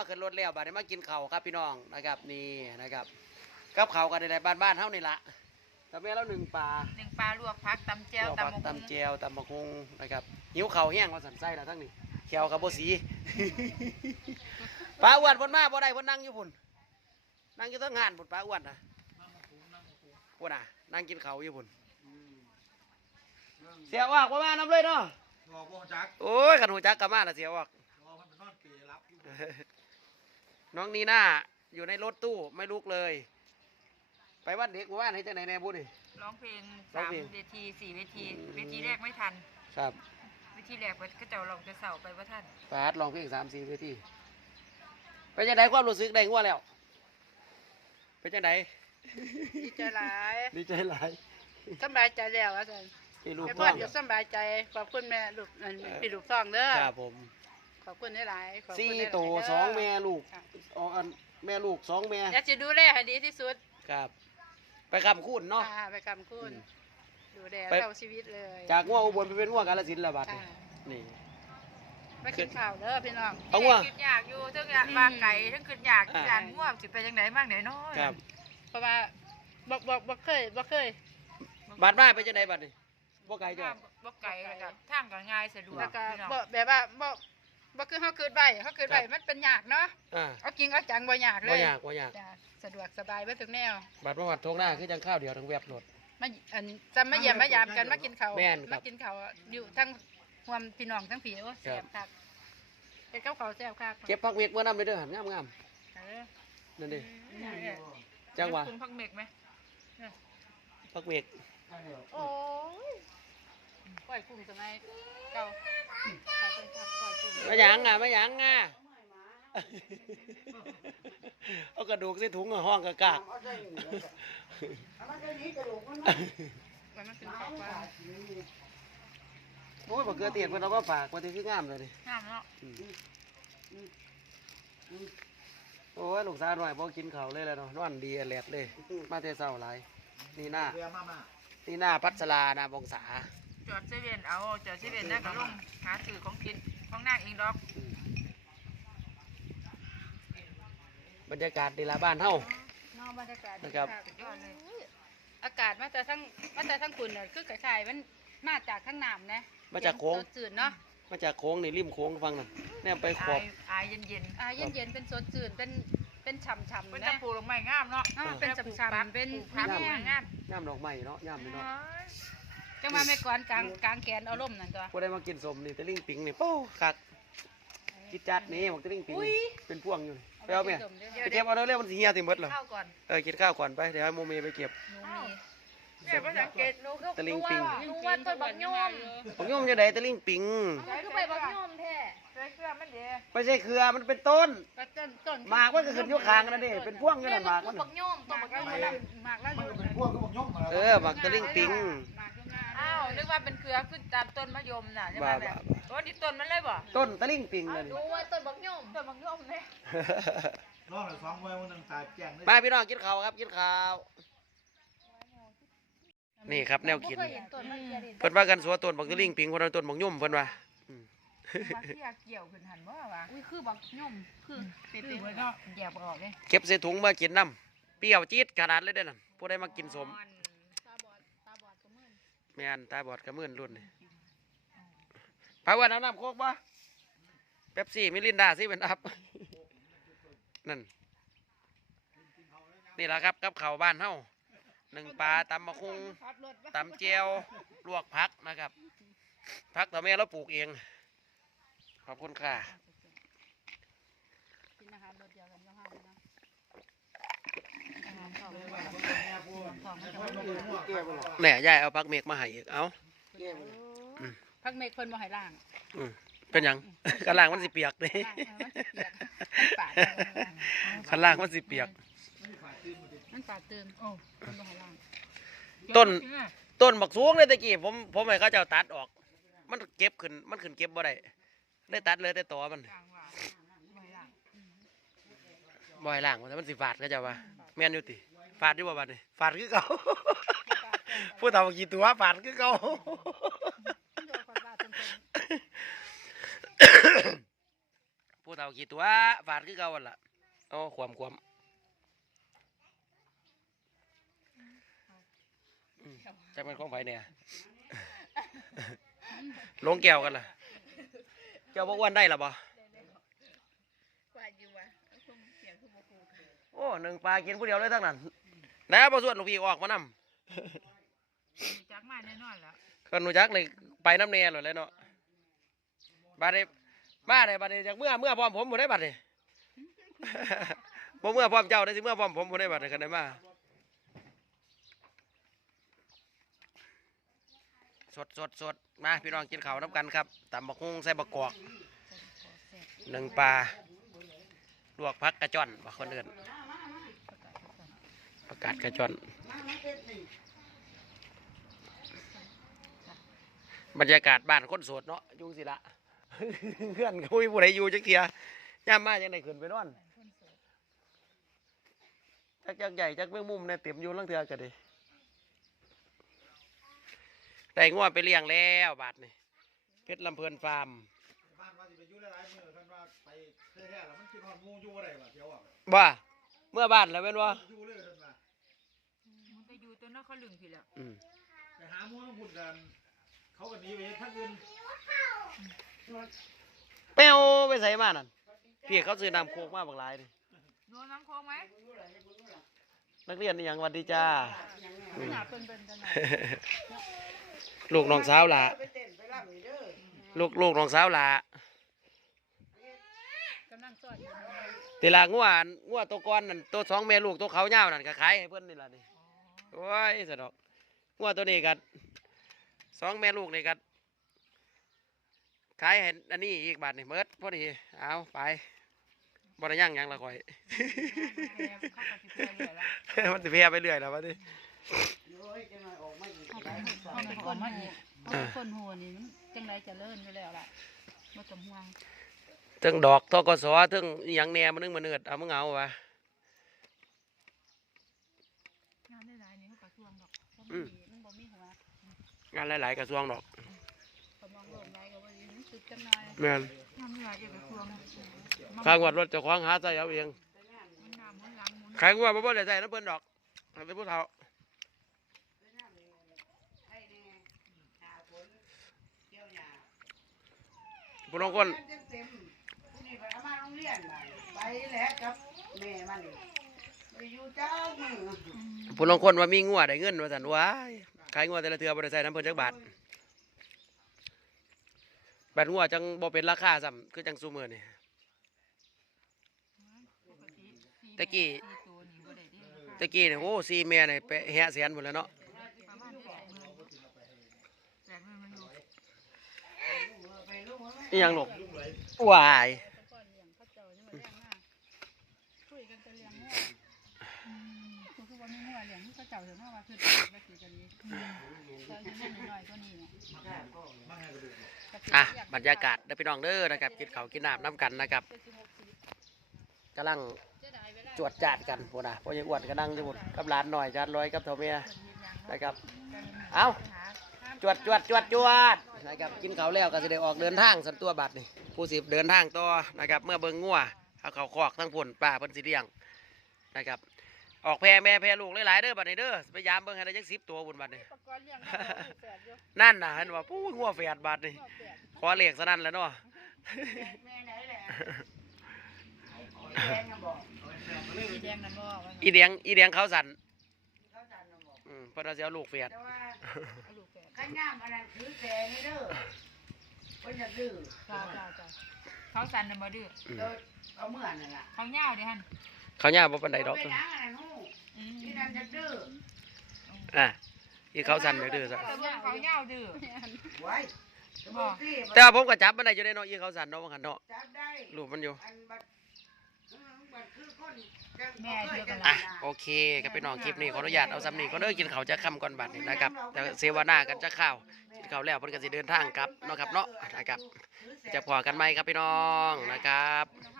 วขึ้นรถแล้วบัดนี้มากินข้าวครับพี่น้องนะครับนี่นะครับกับข้าวกันในบ้านบ้านๆเฮานี่ละแต่แม่เราหนึ่งปลาหนึ่งปลาลวกพักตำแจ่วตำตำมะตำฮุงเจียวตำบักฮุงนะครับหิวข้าวแห้งว่าสันไส้แล้วทั้งนี้เขียวกับโบสีปลาอ้วนเพ่นมาบ่ได้เพ่นนั่งอยู่พุ่นนั่งอยู่ทั้งงานพุ่นปลาอ้วนนะพุ่นน่ะนั่งกินข้าวอยู่พุ่นเสียออกประมาณน้ำเลยเนาะรอพวกจักโอ้ยขันหูจักกะมาละเสียออกรอมั นเป็นนอนเปรรับอยู่น้องนีน่าอยู่ในรถตู้ไม่ลุกเลย ไปวันเด็กเมื่อวานให้จังไหนแน่บุญนี่ร้องเพลงร้องสามเพลง เวทีสี่เวทีอืมเวทีแรกไม่ทันครับเวทีแรกก็เจ้าลองจะเสาไปว่าท่านฟาดลองเพลงสามสี่เวทีไปจังไหนความรู้สึกได้งัวแล้ว ไปจังไหนดีใจหลายดีใจหลายสำบายใจแล้วอาจารย์ที่ลูกแม่น้พ่อองอยู่สำบายใจขอบคุณแม่ลูกอันพี่ลูกซองเด้อครับผมข อบคุณหลายๆขอบคุณสี่หลายๆโตเด้สองแม่ลูกอ๋ออันแม่ลูกสองแม่อยากจะดูแลให้ดีที่สุดครับ ไปคำคูณเนาะ ค่ะไปกำคุณอืมดูแลไปเท่าชีวิตเลยจากงัวอุบลไปเป็นงัวกาลสินธุ์ละบัดค่ะนี่นี่ มากินข้าวเด้อพี่น้อง เอาว่ะ คิดอยากอยู่ทั้งอยากว่าไก่ทั้งขึ้นอยากอ่าการง่วงสิไปจังไหนบ้างไหนน้อยครับเพราะว่าบ่บ่บ่เคยบ่เคยบัดมาไปจังไหนบัดนี่บ่ไกลจ้ะ บ่ไก่แล้วก็ทางก็ง่ายสะดวกแล้วก็พี่น้อง บ่แบบว่าบ่ บ่คือเฮาคืนไว้เฮาคืนไว้มันเป็นยากเนาะอ่าเอาจริงเอาจังบ่ยากเลบ่ยยากบ่ยากจ้ะสะดวกสบายเบิดทุกแนวบัดมาวัดทงหน้าคือจังข้าวเดียวทั้งแวบรถมาอันจำมาเยี่ยมมายามกันมากินข้าวแม่นครับมากินข้าวอยู่ทั้งรวมพี่น้องทั้งผีโอ้แซ่บคักเฮ็ดกับข้าวแซ่บคักเก็บผักเมียกเมื่อนำเลยเด้อหันงามงามเออๆนั่นดิเนี่ยจังหวะปรุงผักเม็กไหมผักเมียกโอ้ย ก้อยกุ้งสมัยเก่าขายเป็นครับก้อยกุ้งมาหยังอะมาหยังอะ เอากระดูกใส่ถุงอะห้องกะกากมันมันเป็นข้าวปลาโอ้ยบักเกลือเตียนเพิ่นเอามาฝากว่าที่คืองามเลยนี่งามเนาะโอ้ยลูกสาวหน่อยบ่กินข้าวเลยแล้วเนาะนอนดีแลดเลย มาแต่เช้าหลายนี่หน้า เรียมามา นี่หน้าพัชรานาบงษา จอดเซเว่นเอาจอดเซเว่นแล้วก็ลงหาซื้อของกินของนางเองดอกอืมบรรยากาศดีละบ้านเฮานอกบรรยากาศดีนะครับ สุดยอดเลยอากาศมาแต่ทั้งมาแต่ทั้งคุณน่ะคือคล้ายๆมันมาจากทั้งน้ำนะมาจากโค้ง สดจืดเนาะมาจากโค้งนี่ริมโค้งฟังน่ะแนี่ไปขออาบยอายเย็นเย็นอ่าเย็นๆเป็นสดจืดเป็นเป็นฉ่ำๆๆเป็นนะตะปูลงไม้งามเนาะอ่าเป็นฉ่ำๆเป็นผักแห้งงามย่ามดอกไม้เนาะย่ามนี่เนาะ จังมาไม่ก่อนกลางกลางแขนเอาล่มนั่นตัวผู้ใดมากินสมนี่ตะลิงปิงนี่โป้คักกินจัดนี่บอกตะลิงปิงนี่เป็นพวงอยู่นี่ไปเอาแม่กินสมด้ไปเก็บเอาเร็วๆมันสิเหี่ยสิหมดเหรอข้าวก่อนเออกินข้าวก่อนไปเดี๋ยวให้โมเมไปเก็บหนูแม่ก็สังเกตหนูก็ตะลิงปิงมีหนูว่าต้นบักยมผมโยมจะได้ตะลิงปิงคือไปบักยมแท้ใส่เกลือมันเดียไม่ใช่เครือมันเป็นต้นก็ต้นต้นหมากมันก็ขึ้นอยู่ข้างกันนั่นเด้เป็นพวงอยู่นั่นหมากมันบักยมต้นบักยมหมากแล้วอมันยู่ก็เป็นพวกก็บอกย่อมมาเออหมากตะลิงปิงหมากอยู่ห น้าอ้าวนึกว่าเป็นเกลือขึ้นตามต้นมะยมน่ะใช่ไหมบ้าแม่บ้า โอ้นี่ต้นมันเลยบ่ต้นตะลิงปิงเลยนี่หนูว่าต้นบักยมต้นมะยมเลยรอบละสองวันวันหนึ่งตายแจ้งเลยมาพี่น้องกินข้าวครับกินข้าวนี่ครับแนวกิน บ่เคยเห็นต้นมันเกียดิเพิ่นว่ากันสัวต้นบักตะลิงปิงคนละต้นบักยุ่มเพิ่นว่าอืมว่าเกี่ยวเกี่ยวขึ้นหันบ่วะอุ้ยคือบักยมคือเป็คือนๆเนาะแยบออกเลยเก็บใส่ถุงมากินน้ำเปรี้ยวจี๊ดขนาดเลยเด้อนั่นผู้ใดมากินสมตาบอดตาบอดก็มึ นแม่นตาบอดกระมื่นรุ่นนี่พาวันเอาน้ำโคกบ่เป๊ปซี่มิลินดาสิเป็นอัพนั่น นี่แหละครับกับเข้าบ้านเฮาหนึ่งปลาตำมะคุงตำเจียวลวกผักนะครับผักต่อแม่เราปลูกเอง ขอบคุณค่ะกินอาหารรถเดียวกันก็ห้ามนะ อาหารของของมันจะบ่ลงแหน่ยายเอาผักเมกมาให้อีกเอาพักเมฆเพิ่นบ่ให้ล่างอืมเป็นหยังกระล่างมันสิเปียกเด้ล่างเออมันสิเปียกมันปาดข้างล่างมันสิเปียก มันปาดตื่นโอ้เพิ่นบ่ให้ล่างต้น ต้นบักสูงเลยตะกี้ผมผมให้เขาเจ้าตัดออก มันเก็บขึ้นมันขึ้นเก็บบ่ได้ได้ตัดเลยแต่ตอมันบ่ให้ล่างมันมันสิฟาดเขาเจ้าว่าแม่นอยู่ติ ฟาดอยู่บ่บัดนี้ฟาดคือเก่าผู้เฒ่ากี่ตัวฟาดคือเก่ามันโดนคนว่าเพิ่นเพิ่นผู้ผู้เฒ่ากี่ตัวฝาดคือเก่าหั่นล่ะเอ๋อความความอืมจักเป็นของไผเนี่ยลงแก้วกันล่ะเจ้าบ่อ้วนได้ล่ะบ่ว่าอยู่ว่าคงเสียงคือบ่กูโอ้หนึ่งปลากินผู้เดียวเลยทั้งนั้น นะบ่ส่วนลูกพี่ออกมานำจักมาแน่นอนล่ะก็หนูจักเลยไปน้ำเนียหลดเลยเนาะบัดนี้มาเลยบัดนี้จากเมื่อเมื่อพร้อมผมบ่ได้บัดนี้ บ่เมื่อพร้อมเจ้าได้สิเมื่อพร้อมผมบ่ได้บัดนี้กันได้มาสดสดสดมาพี่น้องกินข้าวน้ำกันครับตำบักฮุ่งใส่บักกอก หนึ่งปลาลวกพักกระจ่อนว่าคนอื่น ประกาศกระจ่อนบรรยากาศบ้านคนโสดเนาะอยุ่จังสิละเพื่อนเขาไม่ผู้ใดอยู่จักเทียย่ามมาจังไดขึ้นไปนอนจักจักใหญ่จักเบื้องมุมเนี่ยเต็มอยู่ลังเทือกันดิได้งวไปเลี้ยงแล้วบาทนี่เพชรลำเพลินฟาร์มบ้านว่าสิไปอยู่หลายๆมื้อคันว่าไปแท้ๆแล้วมันคิดฮอดหมู่อยู่บ่ได้ว่าเที่ยวอะบ่าเมื่อบ้านแล้วเป็นว่า ตัวนั้นเขาลึงพี่แล้วอืมไปหาหมู่น้ำพุ่นกัน เขาก็หนีไปเฮ็ดทางอื่นเป้วไปใส่มานั่นพี่เขาซื้อน้ำโคกมาบางหลายดิโดนน้ำโค้งไหมนักเรียนนี่ยังหวัดดีจ้าอืมหนาเปิ้นเปิ้นจังหน่อยลูกน้องสาวหล่ะลูกลูกน้องสาวหล่ะกำลังสอนอยู่ตีลางัวอันงัวตัวก้อนนั่นตัวสองแม่ลูกตัวเขาเน่าวนั่นก็ขายให้เพื่อนนี่ล่ะนี่ โอ้ยสะดอกงัวตัวนี้กันสองแม่ลูกนี่กันขายให้อันนี้อีกบาทนี่เมิดพอดีเอาไปบ่ได้ย่างหยังละข่อยเขาก็สิเพื่อเรื่อยละมันสิเพไปเรื่อยแล้ววะนี่เขาเป็นคนหูเขาเป็นคนหูนี่มันจังไรจะเลิ่นอยู่แล้วล่ะบ่ต้องห่วงถึงดอกทกศถึงอหยังแหน่มันนึงมันเนืดเอามึงเอาวะานได้หลายนี่เขาก็ช่วงดอกเพราะมันมีมันบ่มีหัวงานหลาย ๆ กระทรวงดอกกำลังลงไรก็ว่ามันสุดจังหน่อยแม่นงานได้หลายเอกช่วงข้างวัดรถเจ้าของหาใส่เอาเองมันหน้าหมุนหลังหมุนใครงัวบ่บ่ได้ใส่น้ำเพิ่นดอกให้เป็นผู้เฒ่าผู้ลางคนนี่ไปเอามาโรงเรียนน่ะไปแล้วกับแม่มันนี่ไป อยู่เจ้ามือผู้ลางคนว่ามีงัวได้เงินว่าซั่นว้ายขายงัวแต่ละเทือบ่ได้ใส่น้ำเพิ่นจักบาทบัดงัวจังบ่เป็นราคาซ้ำคือจังซุมื้อนี่ตะกี้ตัวนี่บ่ได้เด้อตะกี้นี่ยโอ้ซีแม่นี่ไปแหะแสนพุ่นแล้วเนาะประมาณแปดหมื่นแปดหมื่นมันอยู่ไปลูกมันอีหยั คือว่ามีงัวเลี้ยงเขาเจ้าถึงว่าคือว่าสิกันนี้ตอนนี้น้อยๆกว่านี้เนี่ยมาให้กระอะบรรยากาศเด้พี่น้องเด้อนะครับกินเขาวกินน้ำน้ำกันนะครับกำลังจวดจาดกันพุ่นน่ะพ่อใหญ่อ้วนก็นั่งอยู่พุ่นกับหลานหน่อยจานร้อยกับเท่าเมียนะครับ เอาจวดจวดจวดจวดนะครับกินเขาวแล้วก็จะได้ออกเดินทางสันตัวบัตรนี่ผู้สิบเดินทางต่อนะครับ เมื่อเบิงงัวเอาเขาคอกทั้งพุ่นป่าเพิ่นสิเลี้ยงนะครับ ออกแพร่แม่แพร่ลูกหลายๆเด้อบัดนี้เด้อไปยามเบิ่งให้ได้จักสิบตัวพุ่นบัดนี้ปกรณ์เลี้ยงเขาเอาแฝดอยู่นั่นน่ะเห็นว่าปู้งัวแฝดบัดนี่งัวแฝดขอเลขซะนั่นแหล้วเนาะแม่ไหนแหละแดงน่ะบอกสีแดงนั่นบ่ว่าอีเดียงอีเดียงเขาสั่นเขาจันน่ะบอกอืมเพิ่นว่าสิเอาลูกแฝดแต่ว่าเอาลูกแฝดขันย่ามอันนั้นถือแสงนี่เด้อเพิ่นจะดื้อจ้าจ้าจ้าเขาสั่นน่ะบ่ดื้ออืมเดี๋ยวเอาเมื่อนั่นล่ะ เขาเหย้าวดิฮั่น เขาย่าบ่ปานใดดอกบ่เป็นหยังอันนั้นฮู้อืมที่นั่นจะดื้ออะอีเขาสั่นเด้อซะแต่ว่าเขาเหย้าวดื้อไว้บอกที่แต่ว่าผมก็จับมันได้อยู่ในเนาะอีเขาสั่นเนาะว่าคั่นเนาะจับได้รูปมันอยู่ อันบัดอืมบัดคือคนจังแม่บ่เคเดียยวกักันนอะล่ะโอเคก็เป็นน้องคลิปนี้ขออนุญาตเอาซ้ำนี้ก็เด้อกินข้าวจะค่ำก่อนบัดนี้นะครับแต่เสวนากันจะข้าวกินข้าวแล้วเพิ่นก็สิเดินทางกลับเนาะครับเนาะนะครับ จะพอกันไหมครับพี่น้องนะครับเฮา